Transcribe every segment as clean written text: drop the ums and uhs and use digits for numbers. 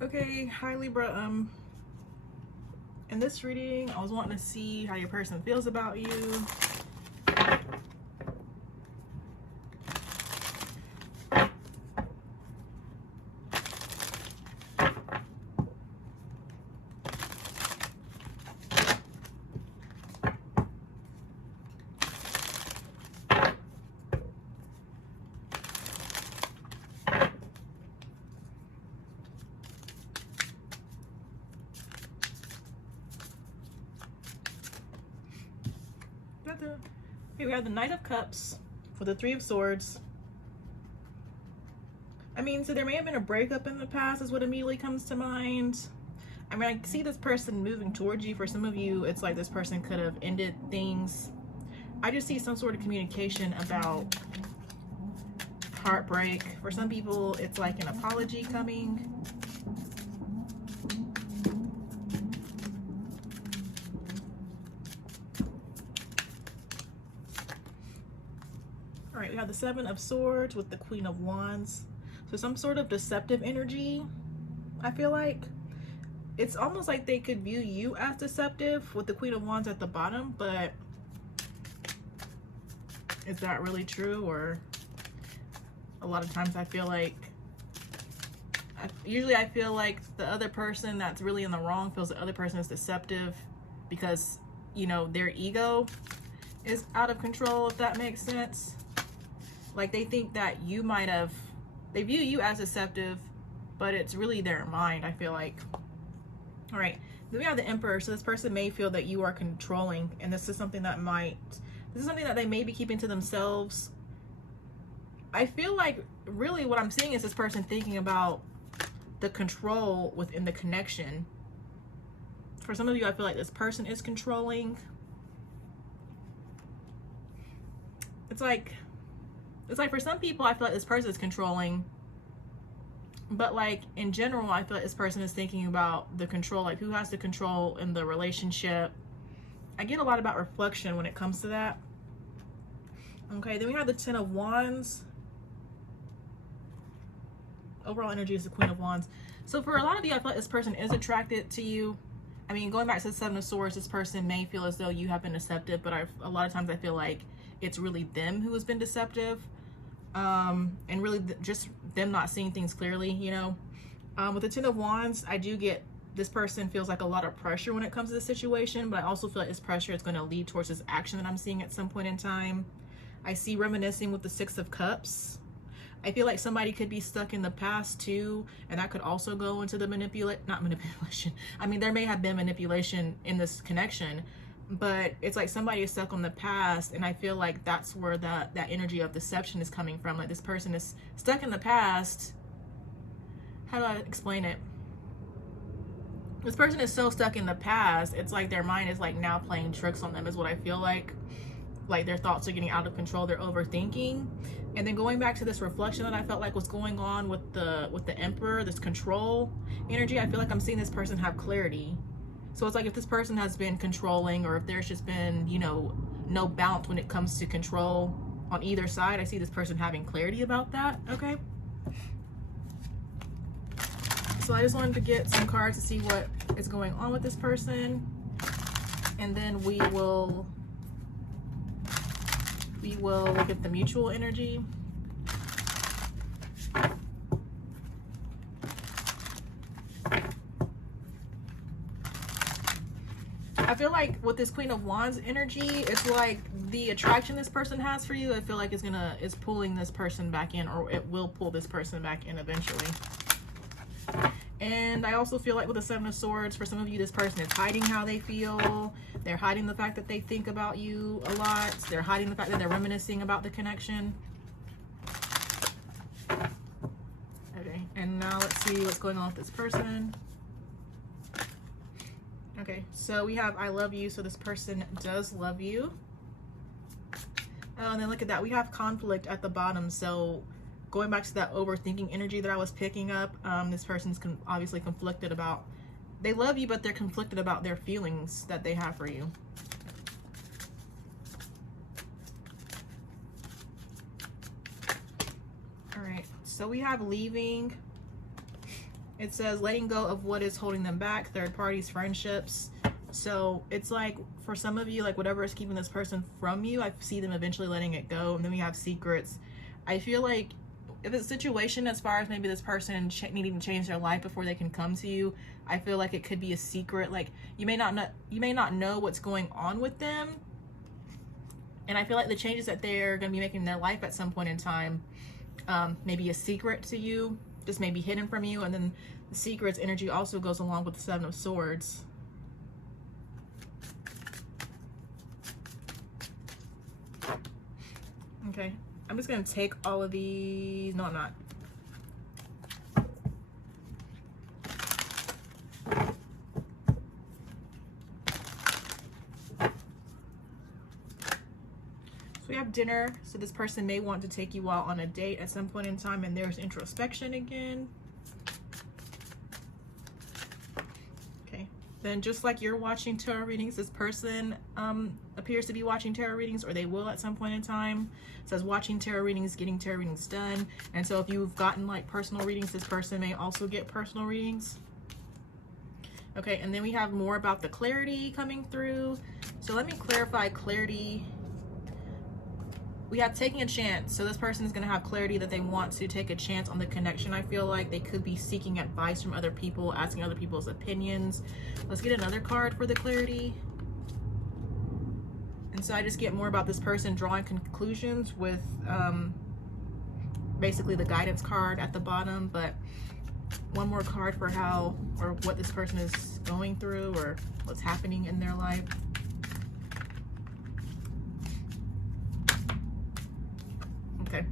Okay, hi Libra. In this reading, I was wanting to see how your person feels about you. Okay, we have the Knight of Cups with the Three of Swords. I mean, so there may have been a breakup in the past is what immediately comes to mind. I mean, I see this person moving towards you. For some of you, it's like this person could have ended things. I just see some sort of communication about heartbreak. For some people, it's like an apology coming. All right, we have the Seven of Swords with the Queen of Wands. So some sort of deceptive energy, I feel like. It's almost like they could view you as deceptive with the Queen of Wands at the bottom, but is that really true? Or a lot of times I feel like, usually I feel like the other person that's really in the wrong feels the other person is deceptive because, you know, their ego is out of control, if that makes sense. Like they think that you might have, they view you as deceptive, but it's really their mind, I feel like. All right, then we have the Emperor. So this person may feel that you are controlling, and this is something that they may be keeping to themselves. I feel like really what I'm seeing is this person thinking about the control within the connection. For some of you, I feel like this person is controlling. It's like for some people, I feel like this person is controlling. But like in general, I feel like this person is thinking about the control, like who has the control in the relationship. I get a lot about reflection when it comes to that. Okay, then we have the Ten of Wands. Overall energy is the Queen of Wands. So for a lot of you, I feel like this person is attracted to you. I mean, going back to the Seven of Swords, this person may feel as though you have been deceptive, but a lot of times I feel like it's really them who has been deceptive. And really just them not seeing things clearly, you know. With the Ten of Wands, I do get this person feels like a lot of pressure when it comes to the situation, but I also feel like this pressure is going to lead towards this action that I'm seeing at some point in time. I see reminiscing with the Six of Cups. I feel like somebody could be stuck in the past too, and that could also go into the not manipulation. I mean, there may have been manipulation in this connection, but it's like somebody is stuck on the past, and I feel like that's where that energy of deception is coming from. Like this person is stuck in the past. How do I explain it? This person is so stuck in the past, it's like their mind is like now playing tricks on them, is what I feel like. Like their thoughts are getting out of control, they're overthinking. And then going back to this reflection that I felt like was going on with the Emperor, this control energy, I feel like I'm seeing this person have clarity. So it's like if this person has been controlling, or if there's just been, you know, no balance when it comes to control on either side, I see this person having clarity about that, okay? So I just wanted to get some cards to see what is going on with this person. And then we will look at the mutual energy. I feel like with this Queen of Wands energy, it's like the attraction this person has for you, I feel like it's pulling this person back in, or it will pull this person back in eventually. And I also feel like with the Seven of Swords, for some of you, this person is hiding how they feel. They're hiding the fact that they think about you a lot. They're hiding the fact that they're reminiscing about the connection. Okay, and now let's see what's going on with this person. Okay, so we have I love you, so this person does love you. Oh, and then look at that, we have conflict at the bottom. So going back to that overthinking energy that I was picking up, this person's obviously conflicted about, they love you, but they're conflicted about their feelings that they have for you. All right, so we have leaving. It says letting go of what is holding them back, third parties, friendships. So it's like for some of you, like whatever is keeping this person from you, I see them eventually letting it go. And then we have secrets. I feel like if it's a situation as far as maybe this person needing to change their life before they can come to you, I feel like it could be a secret. Like you may not know what's going on with them. And I feel like the changes that they're going to be making in their life at some point in time, maybe a secret to you, just maybe hidden from you. And then the secrets energy also goes along with the Seven of Swords. Okay, I'm just going to take all of these. No, I'm not. We have dinner, so this person may want to take you out on a date at some point in time, and there's introspection again. Okay, then just like you're watching tarot readings, this person appears to be watching tarot readings, or they will at some point in time. It says watching tarot readings, getting tarot readings done. And so if you've gotten like personal readings, this person may also get personal readings. Okay, and then we have more about the clarity coming through. So let me clarify clarity. We have taking a chance. So this person is going to have clarity that they want to take a chance on the connection. I feel like they could be seeking advice from other people, asking other people's opinions. Let's get another card for the clarity. And so I just get more about this person drawing conclusions with basically the guidance card at the bottom. But one more card for how or what this person is going through or what's happening in their life. Okay,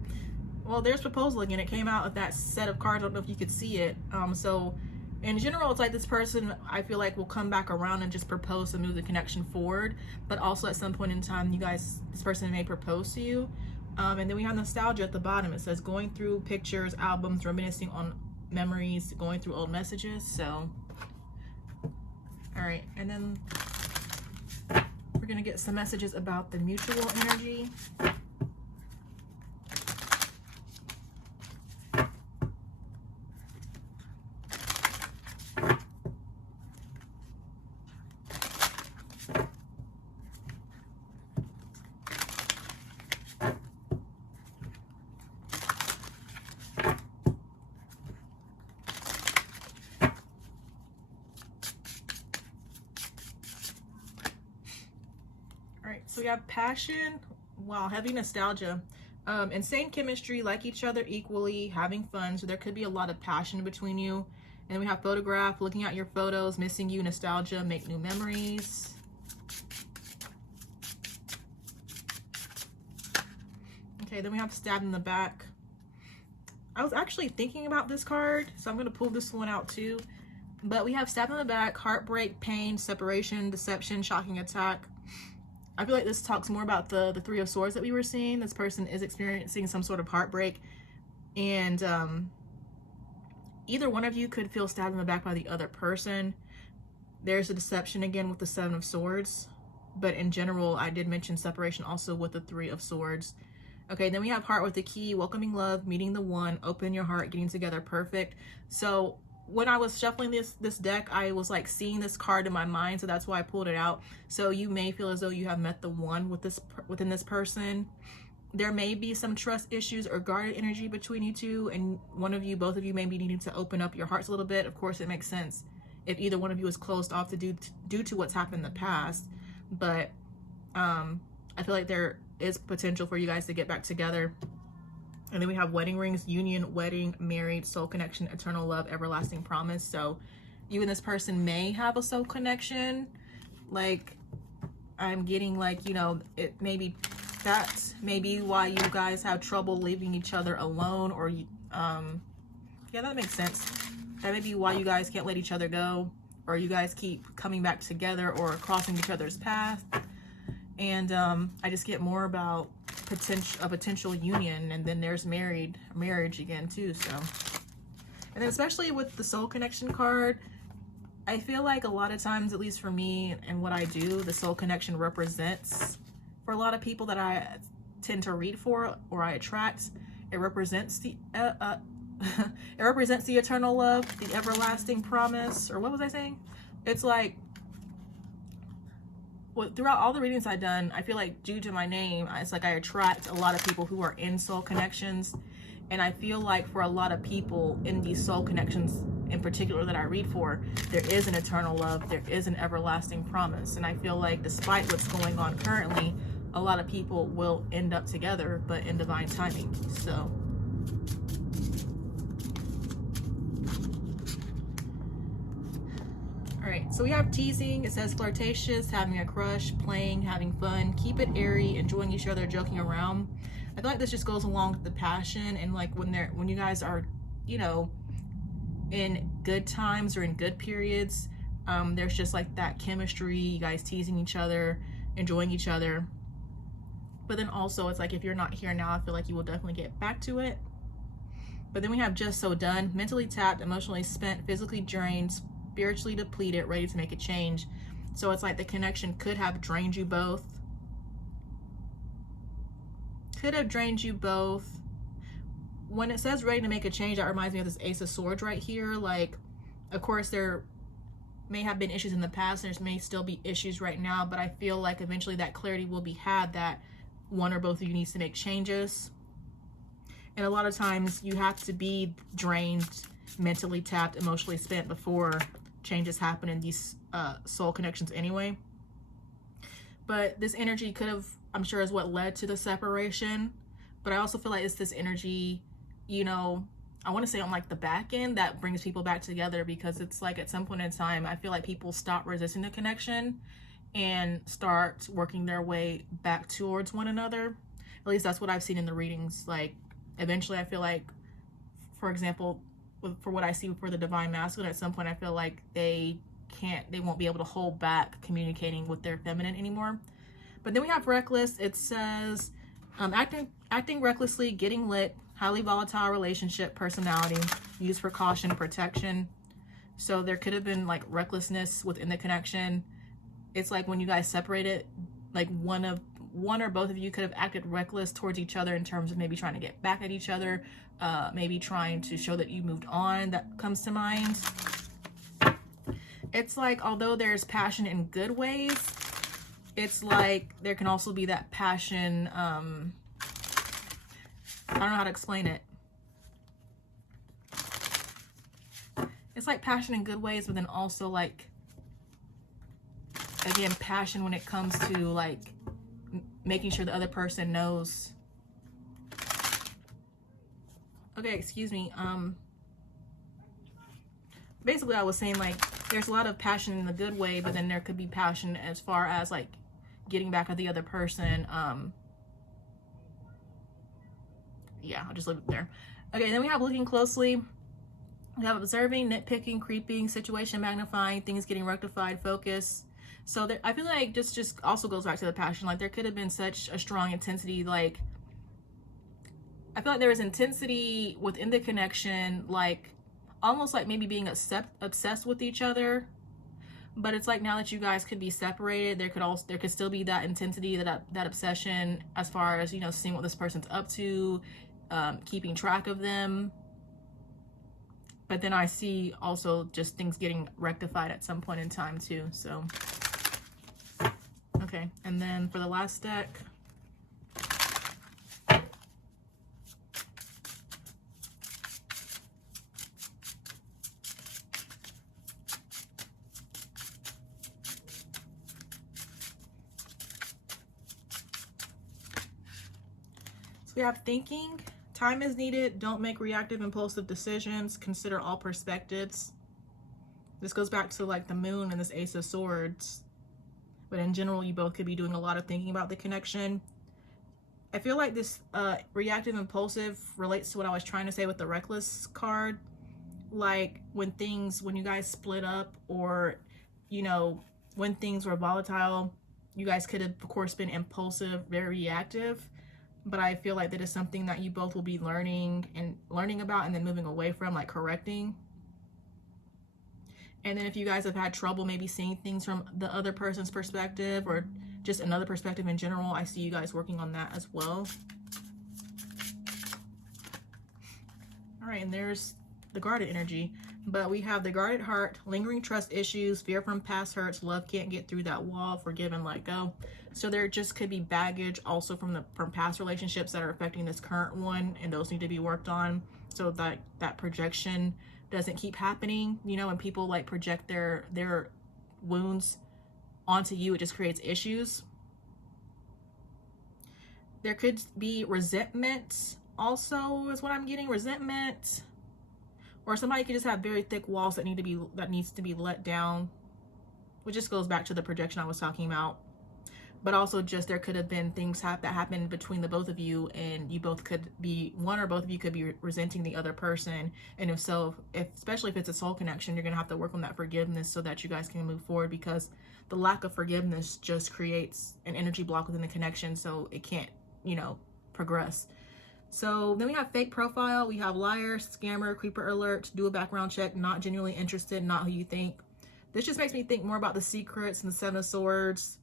well, there's proposal again. It came out of that set of cards. I don't know if you could see it. So in general, it's like this person, I feel like, will come back around and just propose to move the connection forward. But also at some point in time, this person may propose to you. And then we have nostalgia at the bottom. It says going through pictures, albums, reminiscing on memories, going through old messages. So, all right. And then we're going to get some messages about the mutual energy. So we have passion, wow, heavy nostalgia, insane chemistry, like each other equally, having fun. So there could be a lot of passion between you. And then we have photograph, looking at your photos, missing you, nostalgia, make new memories. Okay, then we have stabbed in the back. I was actually thinking about this card, so I'm going to pull this one out too. But we have stabbed in the back, heartbreak, pain, separation, deception, shocking attack. I feel like this talks more about the Three of Swords that we were seeing. This person is experiencing some sort of heartbreak. And either one of you could feel stabbed in the back by the other person. There's a deception again with the Seven of Swords. But in general, I did mention separation also with the Three of Swords. Okay, then we have heart with the key, welcoming love, meeting the one, open your heart, getting together, perfect. So when I was shuffling this deck, I was like seeing this card in my mind, so that's why I pulled it out. So you may feel as though you have met the one within this person. There may be some trust issues or guarded energy between you two, and both of you may be needing to open up your hearts a little bit. Of course, it makes sense if either one of you is closed off due to what's happened in the past. But I feel like there is potential for you guys to get back together. And then we have wedding rings, union, wedding, married, soul connection, eternal love, everlasting promise. So you and this person may have a soul connection. Like, I'm getting like, you know, it maybe that's maybe why you guys have trouble leaving each other alone, or yeah, that makes sense. That may be why you guys can't let each other go, or you guys keep coming back together or crossing each other's path. And I just get more about a potential union, and then there's marriage again too. So, and then especially with the soul connection card, I feel like a lot of times, at least for me and what I do, the soul connection represents, for a lot of people that I tend to read for or I attract, it represents the it represents the eternal love, the everlasting promise, or what was I saying? It's like, well, throughout all the readings I've done, I feel like due to my name, it's like I attract a lot of people who are in soul connections. And I feel like for a lot of people in these soul connections in particular that I read for, there is an eternal love, there is an everlasting promise. And I feel like despite what's going on currently, a lot of people will end up together, but in divine timing. So all right, so we have teasing. It says flirtatious, having a crush, playing, having fun, keep it airy, enjoying each other, joking around. I feel like this just goes along with the passion, and like when you guys are, you know, in good times or in good periods, there's just like that chemistry, you guys teasing each other, enjoying each other. But then also it's like if you're not here now, I feel like you will definitely get back to it. But then we have just so done, mentally tapped, emotionally spent, physically drained, spiritually depleted, ready to make a change. So it's like the connection could have drained you both. Could have drained you both. When it says ready to make a change, that reminds me of this Ace of Swords right here. Like, of course, there may have been issues in the past. There may still be issues right now, but I feel like eventually that clarity will be had that one or both of you needs to make changes. And a lot of times you have to be drained, mentally tapped, emotionally spent before changes happen in these soul connections anyway. But this energy could have, I'm sure, is what led to the separation. But I also feel like it's this energy, you know, I want to say on like the back end that brings people back together, because it's like at some point in time, I feel like people stop resisting the connection and start working their way back towards one another. At least that's what I've seen in the readings. Like eventually I feel like, for example, for what I see for the divine masculine, at some point I feel like they won't be able to hold back communicating with their feminine anymore. But then we have reckless. It says acting recklessly, getting lit, highly volatile relationship, personality, used for caution, protection. So there could have been like recklessness within the connection. It's like when you guys separated, like one or both of you could have acted reckless towards each other in terms of maybe trying to get back at each other, maybe trying to show that you moved on. That comes to mind. It's like, although there's passion in good ways, it's like there can also be that passion, I don't know how to explain it. It's like passion in good ways, but then also like, again, passion when it comes to like making sure the other person knows. Okay, excuse me. Basically I was saying like there's a lot of passion in the good way, but then there could be passion as far as like getting back at the other person. Yeah, I'll just leave it there. Okay, then we have looking closely. We have observing, nitpicking, creeping, situation magnifying, things getting rectified, focus. So there, I feel like this just also goes back to the passion. Like there could have been such a strong intensity. Like I feel like there was intensity within the connection, like almost like maybe being obsessed with each other. But it's like now that you guys could be separated, there could still be that intensity, that obsession, as far as, you know, seeing what this person's up to, keeping track of them. But then I see also just things getting rectified at some point in time too. So okay, and then for the last deck, we have thinking. Time is needed. Don't make reactive, impulsive decisions. Consider all perspectives. This goes back to like the moon and this Ace of Swords. But in general, you both could be doing a lot of thinking about the connection. I feel like this reactive, impulsive relates to what I was trying to say with the reckless card. Like when you guys split up, or, you know, when things were volatile, you guys could have, of course, been impulsive, very reactive. But I feel like that is something that you both will be learning about and then moving away from, like correcting. And then if you guys have had trouble maybe seeing things from the other person's perspective, or just another perspective in general, I see you guys working on that as well. All right, and there's the guarded energy. But we have the guarded heart, lingering trust issues, fear from past hurts, love can't get through that wall, forgive and let go. So there just could be baggage also from past relationships that are affecting this current one, and those need to be worked on so that projection doesn't keep happening. You know, when people like project their wounds onto you, it just creates issues. There could be resentment also, is what I'm getting. Resentment, or somebody could just have very thick walls that needs to be let down, which just goes back to the projection I was talking about. But also just there could have been things that happened between the both of you, and you both could be, one or both of you could be resenting the other person. And if so, especially if it's a soul connection, you're gonna have to work on that forgiveness so that you guys can move forward, because the lack of forgiveness just creates an energy block within the connection, so it can't, you know, progress. So then we have fake profile, we have liar, scammer, creeper alert, do a background check, not genuinely interested, not who you think. This just makes me think more about the secrets and the Seven of Swords.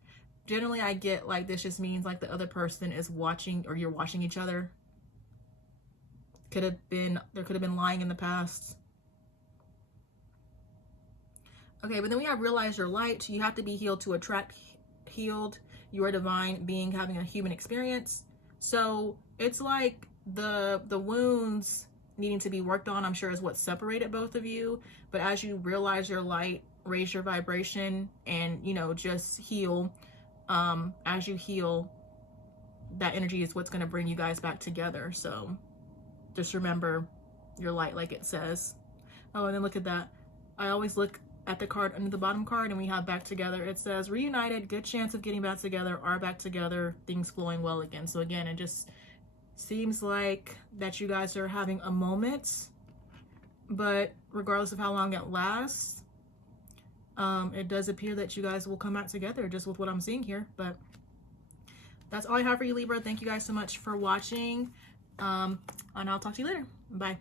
Generally, I get like this just means like the other person is watching, or you're watching each other. There could have been lying in the past. Okay, but then we have realize your light. You have to be healed to attract healed. You are a divine being having a human experience. So it's like the wounds needing to be worked on, I'm sure, is what separated both of you. But as you realize your light, raise your vibration, and, you know, just heal. As you heal, that energy is what's going to bring you guys back together. So just remember your light, like it says. Oh, and then look at that. I always look at the card under the bottom card, and we have back together. It says reunited, good chance of getting back together, are back together, things flowing well again. So again, it just seems like that you guys are having a moment, but regardless of how long it lasts, it does appear that you guys will come out together, just with what I'm seeing here. But that's all I have for you, Libra. Thank you guys so much for watching, and I'll talk to you later. Bye.